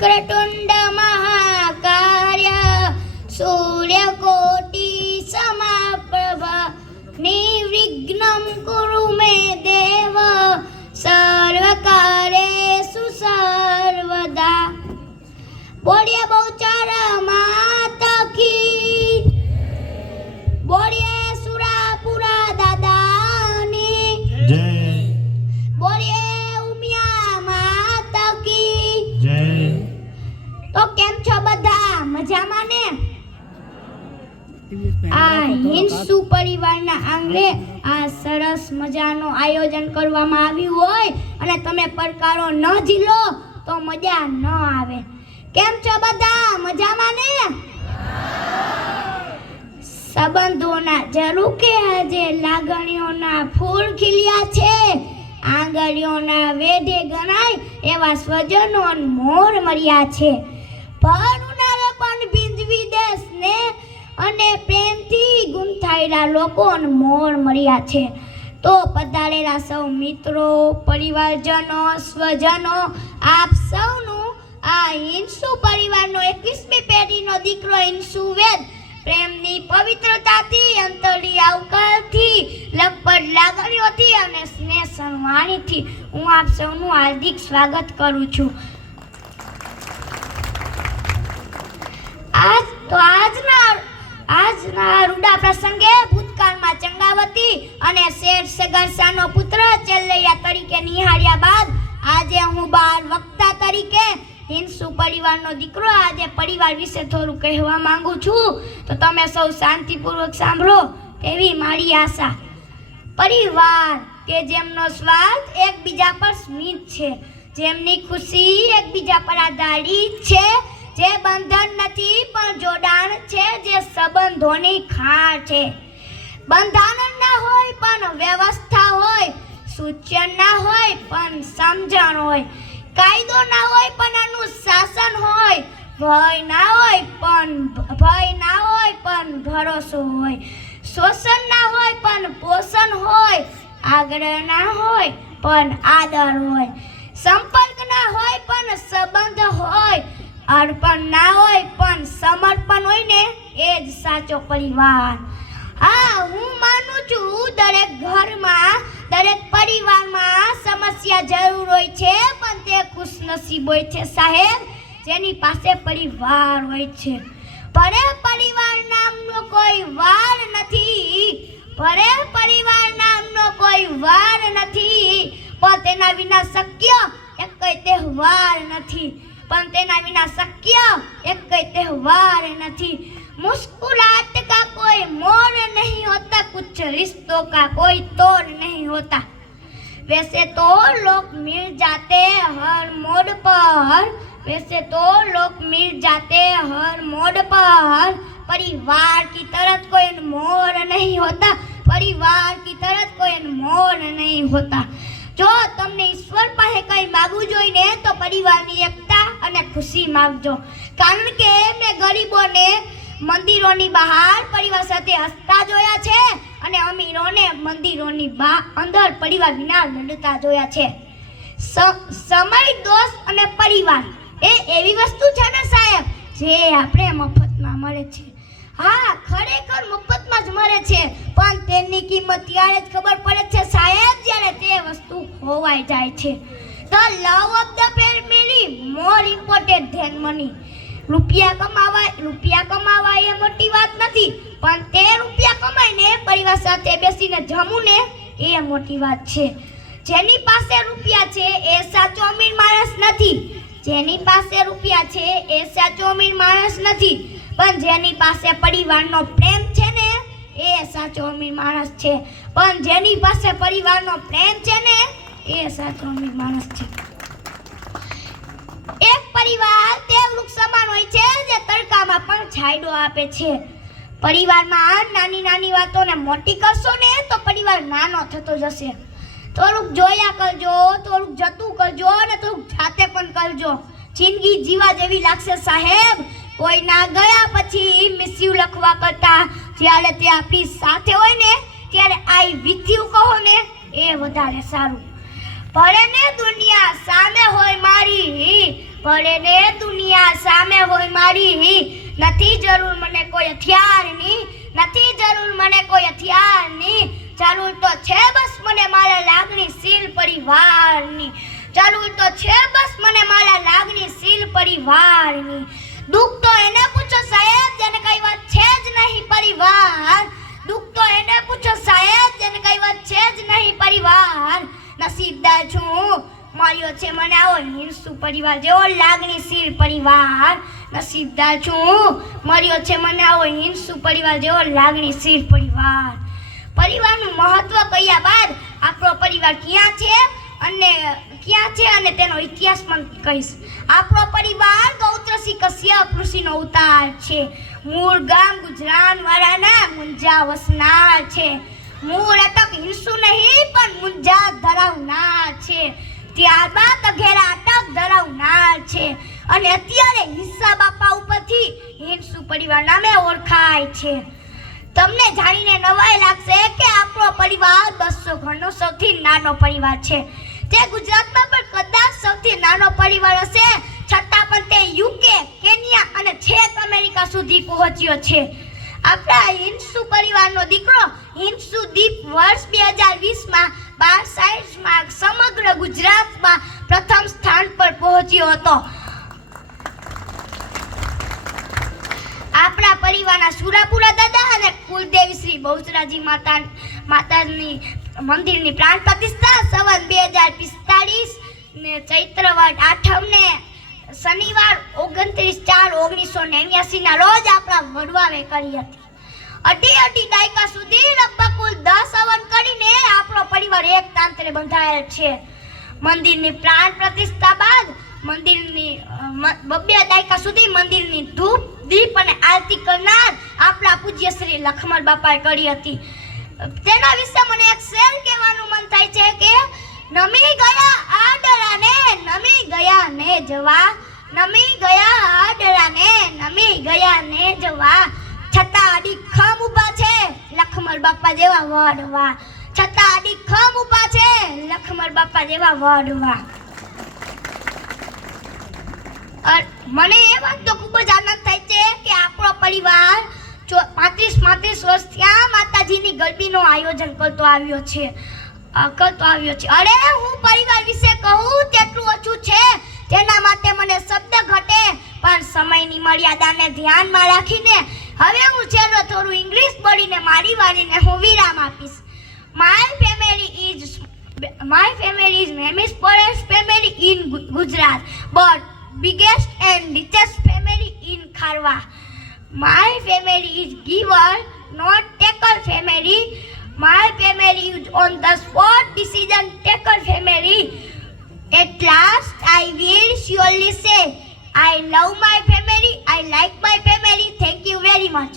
क्रतुंड महाकार्य सूर्यकोटि समप्रभ निर्विघ्नं कुरु मे देव सर्वकार्येषु सर्वदा। बोलिए बहुचार माता की, बोलिए सुरापुरा दादानी जय, बोलिए उमिया माता की जय। तो केम छो बधा मजामां ने? आ हिंदू परिवाરના આંગણે આ સરસ મજાનો આયોજન કરવામાં આવ્યું હોય અને તમે પડકારો ન ઝીલો તો મજા ન આવે। કેમ છો બધા મજામાં ને? સંબંધોના ઝરૂકે આજે લાગણીઓના ફૂલ ખીલ્યા છે, આંગળીઓના વેઢે ગણાય એવા સ્વજનો મોર મર્યા છે। ભર ઉનાળે પણ ભીંજવી દેશને અને પ્રેમથી ગુંથાયેલા લોકો મોર મર્યા છે। તો પધારેલા સૌ મિત્રો, પરિવારજનો, સ્વજનો, આપ સૌનું આ હિંસુ પરિવારનો 21મી પેઢીનો દીકરો હિંસુ વેદ પ્રેમની પવિત્રતાથી, અંતરની આવકારથી, લગભગ લાગણીઓથી અને સ્નેહ સન્માનીથી હું આપ સૌનું હાર્દિક સ્વાગત કરું છું। આજના રૂડા પ્રસંગે ભૂતકાળમાં ચંગાવતી અને શેઠ સગરસાનો પુત્ર ચેલ્લૈયા તરીકે નિહાળ્યા બાદ આજે હું બાળ વક્તા તરીકે હિંસુ પરિવારનો દીકરો આજે પરિવાર વિશે થોડું કહેવા માંગુ છું, તો તમે સૌ શાંતિપૂર્વક સાંભળો તેવી મારી આશા। પરિવાર કે જેમનો સ્વાર્થ એકબીજા પર સ્મિત છે, જેમની ખુશી એકબીજા પર આધારિત છે, જે બંધન નથી પણ જોડાણ છે, જે સંબંધોની ખાણ છે। બંધારણ ના હોય પણ વ્યવસ્થા હોય, સૂચન ના હોય પણ સમજણ હોય, કાયદો ના હોય પણ અનુશાસન હોય, ભય ના હોય પણ ભરોસો હોય, શોષણ ના હોય પણ પોષણ હોય, આગ્રહ ના હોય પણ આદર હોય, સંપર્ક ના હોય પણ સંબંધ હોય, અર્પણ ના હોય પણ સમર્પણ હોય ને એ જ સાચો પરિવાર। હા, હું માનું છું દરેક ઘરમાં, દરેક પરિવારમાં સમસ્યા જરૂર હોય છે, પણ તે ખુશનસીબ હોય છે સાહેબ જેની પાસે પરિવાર હોય છે। ભલે પરિવાર નામનો કોઈ વાર નથી, ભલે પરિવાર નામનો કોઈ વાર નથી, પણ તેના વિના શક્ય એક કઈ તહેવાર નથી, પણ તેના વિના शक्य एक कई त्योहार नहीं। मुस्कुराहट का कोई मोड़ नहीं होता, कुछ रिश्तों का कोई तोड़ नहीं होता। वैसे तो लोग मिल जाते हर मोड़ पर, वैसे तो लोग मिल जाते हर मोड़ पर, परिवार की तरह कोई मोड़ नहीं होता, परिवार की तरह कोई मोड़ नहीं होता। जो તમને ઈશ્વર પાસે કઈ માગવું જોઈએ ને તો પરિવારની એકતા અને ખુશી માંગજો, કારણ કે મેં ગરીબોને મંદિરોની બહાર પરિવાર સાથે હસતા જોયા છે અને અમીરોને મંદિરોની અંદર પરિવાર વિના લડતા જોયા છે। સમય, દોસ્ત અને પરિવાર એ એવી વસ્તુ છે ને સાહેબ જે આપણે મફતમાં મળે છે। હા, ખરેખર મફતમાં જ મળે છે, પણ તેની કિંમત ત્યારે જ ખબર પડે છે સાહેબ જ્યારે તે વસ્તુ ખોવાઈ જાય છે। The love of the family more important than money. રૂપિયા કમાવા એ મોટી વાત નથી, પણ તે રૂપિયા કમાઈને પરિવાર સાથે બેસીને જમવું ને એ મોટી વાત છે। જેની પાસે રૂપિયા છે એ સાચો અમીર માણસ નથી, જેની પાસે રૂપિયા છે એ સાચો અમીર માણસ નથી, પણ જેની પાસે પરિવારનો પ્રેમ છે ને એ સાચો અમીર માણસ છે, પણ જેની પાસે પરિવારનો પ્રેમ છે ને એ સાચો અમીર માણસ છે। એક પરિવાર તે વૃક્ષ સમાન હોય છે જે તડકામાં પણ છાંયડો આપે છે। પરિવારમાં નાની નાની વાતોને મોટી કરશો ને તો પરિવાર નાનો થતો જશે। થોડુંક જોયા કરજો, થોડુંક જતું કરજો અને થોડુંક જાતે પણ કરજો। જિંદગી જીવા જેવી લાગશે સાહેબ, કોઈ ના ગયા પછી મિસ યુ લખવા કરતા જ્યારે તે આપણી સાથે હોય ને ત્યારે આઈ વિથ યુ કહો ને એ વધારે સારું। ભલે ને દુનિયા સામે હોય મારી ભલે ને દુનિયા સામે હોય મારી, નથી જરૂર મને કોઈ હથિયારની, નથી જરૂર મને કોઈ હથિયારની, જરૂર તો છે બસ મને મારા લાગણીશીલ પરિવારની, જરૂર તો છે બસ મને મારા લાગણીશીલ પરિવારની. દુઃખ તો એને પૂછો સાહેબ જેને કઈ વાત છે જ નહીં પરિવાર, દુઃખ તો એને પૂછો સાહેબ જેને કઈ વાત છે જ નહીં પરિવાર. નસીબદાર છું મળ્યો છે મને આવો હિંસુ પરિવાર જેવો લાગણીશીલ પરિવાર, નસીબદાર છું મળ્યો છે મને આવો હિંસુ પરિવાર જેવો લાગણીશીલ પરિવાર. પરિવારનું મહત્વ કહ્યા બાદ આપણો પરિવાર ક્યાં છે અને તેનો ઇતિહાસ પણ કહીશ. આપણો પરિવાર ગૌત્રસિંહ કશ્યપ ઋષિનો અવતાર છે. મૂળ ગામ ગુજરાત વાળાના મુંજા વસનાર છે. મૂળ અટક હિંસુ નહીં પણ મુંજા ધરાવનાર છે. ત્યારબાદ અઘેરા અટક ધરાવનાર છે અને અત્યારે હિંસા બાપા ઉપરથી હિંસુ પરિવાર નામે ઓળખાય છે. તમને જાણીને નવાઈ લાગશે કે આપણો પરિવાર 200 ઘરનો સૌથી નાનો પરિવાર છે. તે ગુજરાતમાં પણ કદાચ સૌથી નાનો પરિવાર હશે, છતાં પણ તે યુકે, કેન્યા અને છેક અમેરિકા સુધી પહોંચ્યો છે. આપણા હિંસુ પરિવારનો દીકરો હિંસુ દીપ વર્ષ 2020માં 12 સાયન્સમાં સમગ્ર ગુજરાતમાં પ્રથમ સ્થાન પર પહોંચ્યો હતો. આપણા પરિવારના સુરાપુરા દાદા અને કુલદેવી શ્રી બહુચરાજી માતાની મંદિરની પ્રાણ પ્રતિષ્ઠા સંવત 2045 ને ચૈત્રવદ આઠમને શનિવાર 29/4/1989 ના રોજ આપણા વડવાએ કરી હતી. અઢી દાયકા સુધી લગભગ કુલ 10 હવન કરીને આપણો પરિવાર એક તાંત્રે બંધાયેલ છે. મંદિરની પ્રાણ પ્રતિષ્ઠા બાદ મંદિરની 2 દાયકા સુધી મંદિરની ધૂપ દીપ અને આરતી કરનાર આપણા પૂજ્ય શ્રી લખમણ બાપાએ કરી હતી. તેના વિશે મને એક શેર કહેવાનું મન થાય છે કે નમી ગયા આડરાને નમી ગયા ને જવા, નમી ગયા આડરાને નમી ગયા ને જવા, છતાં અડીખમ ઊભા છે લખમણ બાપા જેવા વડવા, છતાં અડીખમ ઊભા છે લખમણ બાપા જેવા વડવા. મને એ વાતનો ખૂબ જ આનંદ થાય છે કે આપણો પરિવાર 35 વર્ષ ત્યાં માતાજીની ગરબીનું આયોજન કરતો આવ્યો છે. અરે હું પરિવાર વિશે કહું તેટલું ઓછું છે, તેના માટે મને શબ્દ ઘટે, પણ સમયની મર્યાદાને ધ્યાનમાં રાખીને હવે હું છેલ્લો થોડું ઇંગ્લિશ બોલીને મારી વાણીને હું વિરામ આપીશ. My family is Memis poorest family in Gujarat, but biggest and richest family in Kharwa. My family is giver, not taker family. My family is on the spot decision taker family. At last, I will surely say, I love my family, I like my family. Thank you very much.